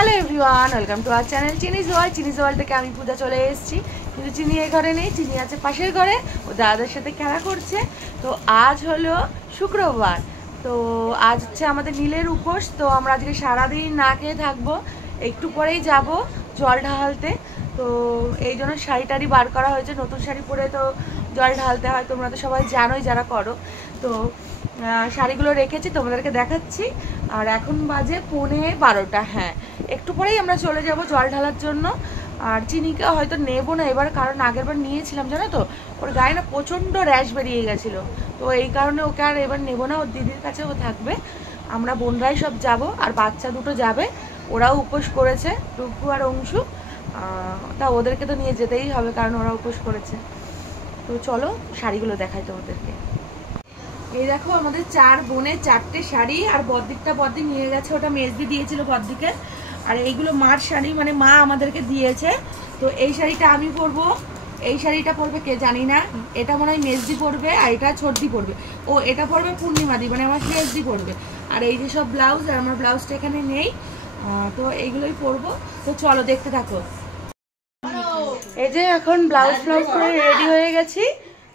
Hello everyone, welcome to our channel চিনিস world. চিনিস world থেকে আমি পূজা চলে এসেছি, কিন্তু চিনি এই ঘরে নেই, চিনি আছে পাশের ঘরে, ও দাদাদের সাথে খেলা করছে। তো আজ হলো শুক্রবার, তো আজ হচ্ছে আমাদের নীলের উপোস। তো আমরা আজকে সারাদিন না খেয়ে থাকবো, একটু পরেই যাব জল ঢালতে। তো এই জন্য শাড়ি টাড়ি বার করা হয়েছে, নতুন শাড়ি পরে তো জল ঢালতে হয়, তোমরা তো সবাই জানোই যারা করো। তো শাড়িগুলো রেখেছি, তোমাদেরকে দেখাচ্ছি। আর এখন বাজে 11:30। হ্যাঁ, একটু পরেই আমরা চলে যাব জল ঢালার জন্য। আর চিনিকে হয়তো নেবো না এবার, কারণ আগেরবার নিয়েছিলাম জানো তো, ওর গায়ে না প্রচণ্ড র্যাশ বেরিয়ে গেছিলো। তো এই কারণে ওকে আর এবার নেবো না, ওর দিদির কাছে ও থাকবে। আমরা বোনরাই সব যাব, আর বাচ্চা দুটো যাবে, ওরাও উপোস করেছে, টুকু আর অংশু। তা ওদেরকে তো নিয়ে যেতেই হবে, কারণ ওরা উপোস করেছে। তো চলো শাড়িগুলো দেখাই তোমাদেরকে। এই দেখো আমাদের 4 বোনের 4টে শাড়ি, আর বদ্দিকটা বদ্দি নিয়ে গেছে, ওটা মেজদি দিয়েছিল বদ্দিকে। আর এইগুলো মার শাড়ি, মানে মা আমাদেরকে দিয়েছে। তো এই শাড়িটা আমি পরবো, এই শাড়িটা পরবে কে জানি না, এটা মনে হয় মেজদি পরবে, আর এটা ছোটদি পরবে, ও এটা পরবে পূর্ণিমাদি, মানে আমার মেজদি পরবে। আর এই যে সব ব্লাউজ, আর আমার ব্লাউজটা এখানে নেই, তো এইগুলোই পরবো। তো চলো দেখতে থাকো। এই যে এখন ব্লাউজ পরে রেডি হয়ে গেছি,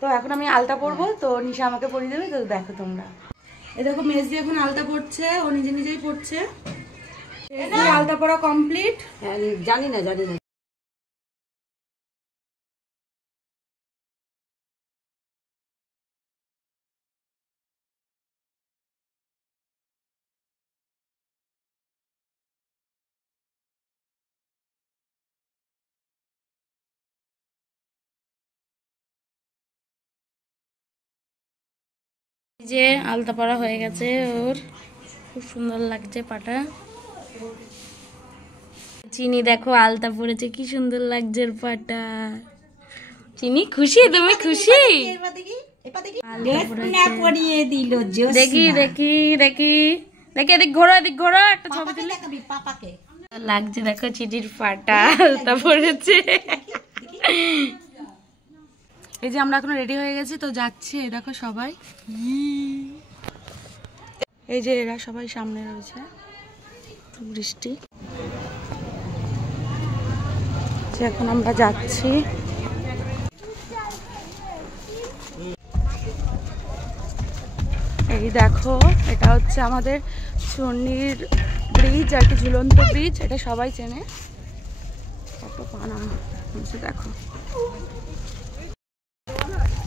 তো এখন আমি আলতা পরবো, তো নিশা আমাকে পরিয়ে দেবে। তো দেখো তোমরা, এই দেখো মেজদি এখন আলতা পরছে, ও নিজে নিজেই পরছে। আলতা পরা কমপ্লিট। জানি না যে আলতা পরা হয়ে গেছে, ওর খুব সুন্দর লাগছে পাটা। চিনি দেখো আলতা পরেছে, কি সুন্দর লাগছে ওর পাটা। চিনি খুশি? তুমি খুশি? দেখি দেখি দেখি দেখি, এদিক ঘোরো, এদিক ঘোরো, একটা ছবি তুলে লাগছে। দেখো চিনির পাটা আলতা পরেছে। এই যে আমরা এখন রেডি হয়ে গেছি, তো যাচ্ছি। এই দেখো সবাই, এই যে এরা সবাই সামনে রয়েছে। বৃষ্টি, এখন আমরা যাচ্ছি। এই দেখো, এটা হচ্ছে আমাদের চণ্ডীর ব্রিজ, আর কি ঝুলন্ত ব্রিজ, এটা সবাই চেনে। কত পানা দেখো।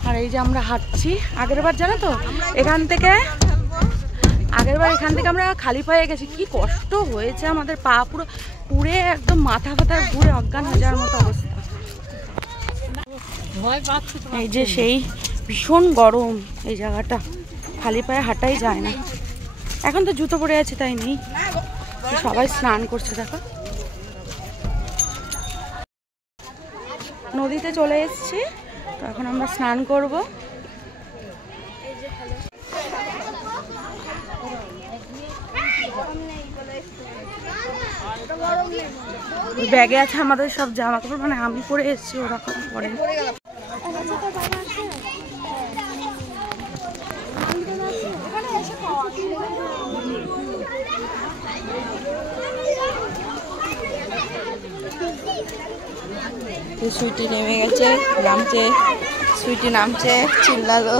আর এই যে আমরা হাঁটছি, আগেরবার জানো তো এখান থেকে আমরা খালি পায়ে গেছি, কি কষ্ট হয়েছে আমাদের, পা পুরো পুড়ে একদম মাথা ফাথা ঘুরে অজ্ঞান হয়ে যাওয়ার মতো অবস্থা। এই যে সেই ভীষণ গরম, এই জায়গাটা খালি পায়ে হাঁটাই যায় না। এখন তো জুতো পরে আছে তাই নেই, সবাই স্নান করছে। দেখো নদীতে চলে এসেছি, তো এখন আমরা স্নান করব। ব্যাগে আছে আমাদের সব জামা কাপড়, মানে আমি পরে এসেছি, ওরকম পরে। সুইটি নেমে গেছে, নামছে, সুইটি নামছে, চিল্লালো।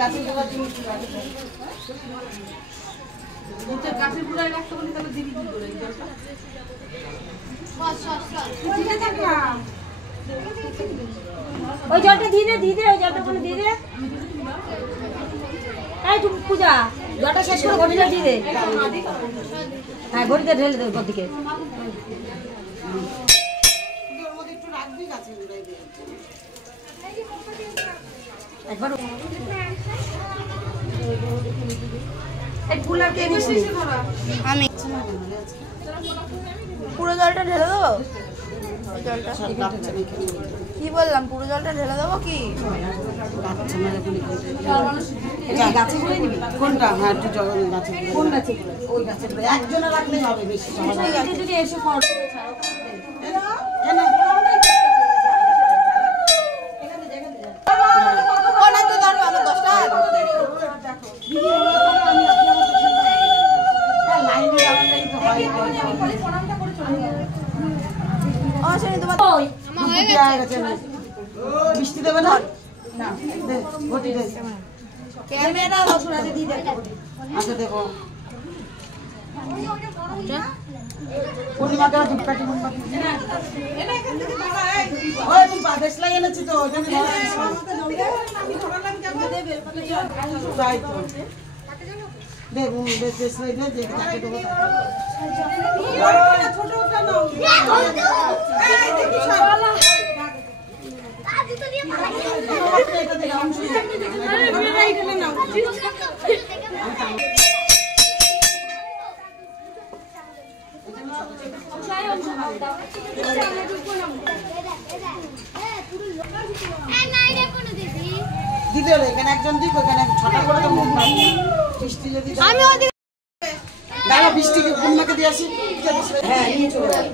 গাছের গুড়ায় রাখতে বলি তাহলে দিবি কি করে ওই জলটা দিয়ে দে ওই জলটা ওখানে দিয়ে দে। এই তুমি পূজা জলটা শেষ করে ঘটিটা দিয়ে দে। হ্যাঁ ঘটিটা ঢেলে দে ওর দিকে। একবার এই কুলার কে নিস আমি পুরো জলটা ঢেলে দেবো? জলটা কি বললাম, পুরো জলটা ঢেলে দেবো কি? গাছে গুঁড়ে নিবি কোনটা? হ্যাঁ একটু জল গাছে কোন গাছে ওই গাছে একজনে রাখলেই হবে, বেশি যদি এসে ফটো বৃষ্টি দেবে না? ঘটি দে। ক্যামেরা রসুনাতে দিয়ে দে। আচ্ছা দেখো পূর্ণিমাকে ধূপকাঠি মোমবাতি ওই তুমি দেশলাই এনেছি তো ওই জন্য তাই তো দে দেশলাই দে যে যাকে দেবো ছোটটা নাও এটা দে অংশ নাও দিদি এখানে একজন দিক ওখানে ছটা করে তো মুখ নাই বৃষ্টি যদি দাঁড়া বৃষ্টিকে পূর্ণাকে দিয়ে আসি হ্যাঁ নিয়ে চলে যাবে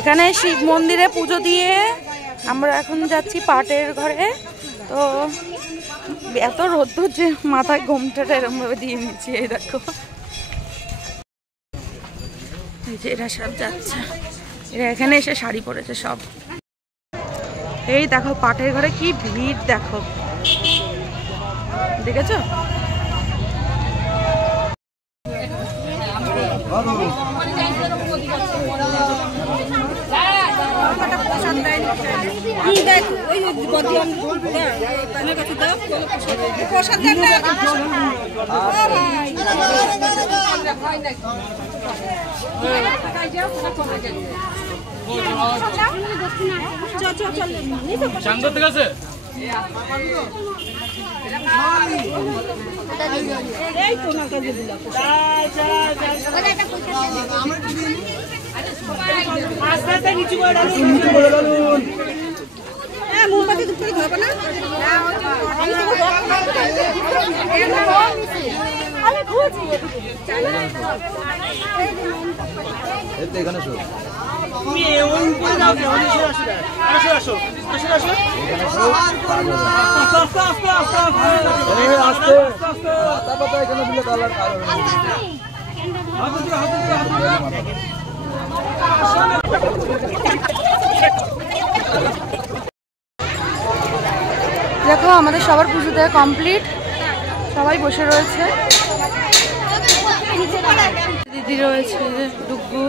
এখানে শিব মন্দিরে পুজো দিয়ে আমরা এখন যাচ্ছি পাটের ঘরে। তো এত রোদ্দুর যে মাথায় ঘোমটাটা এরকম ভাবে দিয়ে নিচ্ছি। এই দেখো এই যে এরা সব যাচ্ছে, এরা এখানে এসে শাড়ি পরেছে সব। এই দেখো পাটের ঘরে কি ভিড় দেখো, দেখেছো? চান্দা ঠিক আছে এখানে শো দেখো আমাদের সবার পুজো দেওয়া কমপ্লিট, সবাই বসে রয়েছে। দিদি রয়েছে, ডুগু,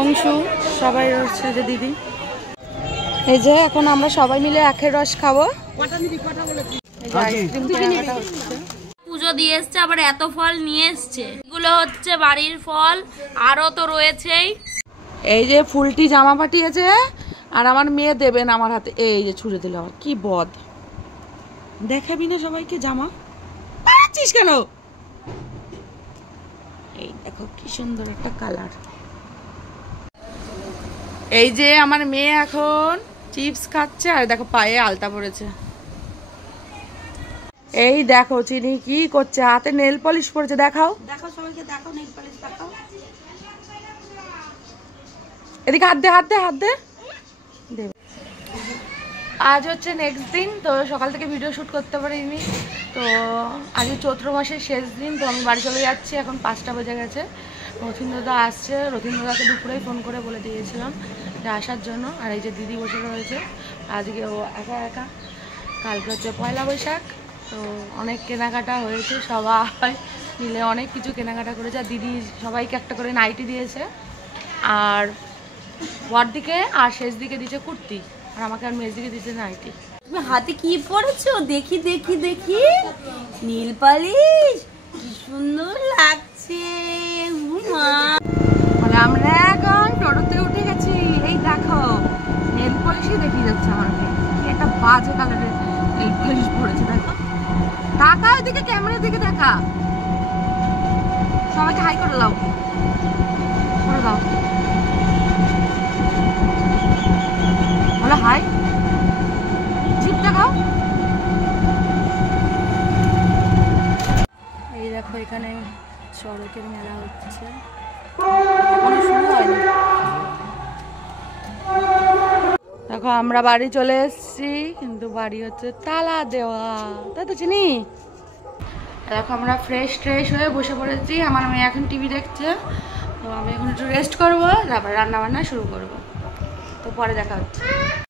অংশু, সবাই রয়েছে যে দিদি। এই যে এখন আমরা সবাই মিলে আখের রস খাবো। পুজো দিয়ে এসছে, আবার এত ফল নিয়ে এসছে। এগুলো হচ্ছে বাড়ির ফল, আরো তো রয়েছেই। এই যে ফুলটি জামা পাঠিয়েছে আর আমার মেয়ে দেবেন আমার হাতে। এই যে ছুঁড়ে দিল, আমার কি বদ, দেখাবি না সবাইকে জামা পাচ্ছিস কেন? এই দেখো কি সুন্দর একটা কালার। এই যে আমার মেয়ে এখন চিপস খাচ্ছে আর দেখো পায়ে আলতা পড়েছে। এই দেখো চিনি কি করছে, হাতে নেল পলিশ পড়েছে, দেখাও দেখাও সবাইকে, দেখাও নেল পলিশ দেখাও। এদিকে হাত দে, হাত দে, হাত দে। আজ হচ্ছে নেক্সট দিন, তো সকাল থেকে ভিডিও শ্যুট করতে পারিনি। তো আজকে চৈত্র মাসের শেষ দিন, তো আমি বাড়ি চলে যাচ্ছি, এখন 5টা বেজে গেছে। রথীন্দ্রদা আসছে, রথীন্দ্রদাকে দুপুরেই ফোন করে বলে দিয়েছিলাম যে আসার জন্য। আর এই যে দিদি বসে রয়েছে, আজকে ও একা একা। কালকে হচ্ছে পয়লা বৈশাখ, তো অনেক কেনাকাটা হয়েছে, সবাই মিলে অনেক কিছু কেনাকাটা করেছে। আর দিদি সবাইকে একটা করে নাইটি দিয়েছে, আর বর দিকে আর শেষ দিকে দিয়েছে কুর্তি, আর আমাকে আর মেজ দিকে দিয়েছে নাইটি। তুমি হাতে কি পরেছো? দেখি দেখি দেখি, নীল পালিশ, কি সুন্দর লাগছে। মানে আমরা এখন টোটোতে উঠে গেছি। এই দেখো নেল পলিশই দেখিয়ে যাচ্ছে আমাকে, কি একটা বাজে কালারের নেল পলিশ পড়েছে। দেখো, টাকা ওইদিকে, ক্যামেরার দিকে দেখা। সবাইকে হাই করে দাও, করে দাও, বলো হাই, জিপ দেখাও। এই দেখো এখানে চড়কের মেলা হচ্ছে, এখনো শুরু হয়নি। দেখো আমরা বাড়ি চলে এসেছি, কিন্তু বাড়ি হচ্ছে তালা দেওয়া, তাই তো চিনি। দেখো আমরা ফ্রেশ হয়ে বসে পড়েছি। আমার মেয়ে এখন টিভি দেখছে, তো আমি এখন একটু রেস্ট করবো, তারপর রান্না বান্না শুরু করবো। তো পরে দেখা হচ্ছে।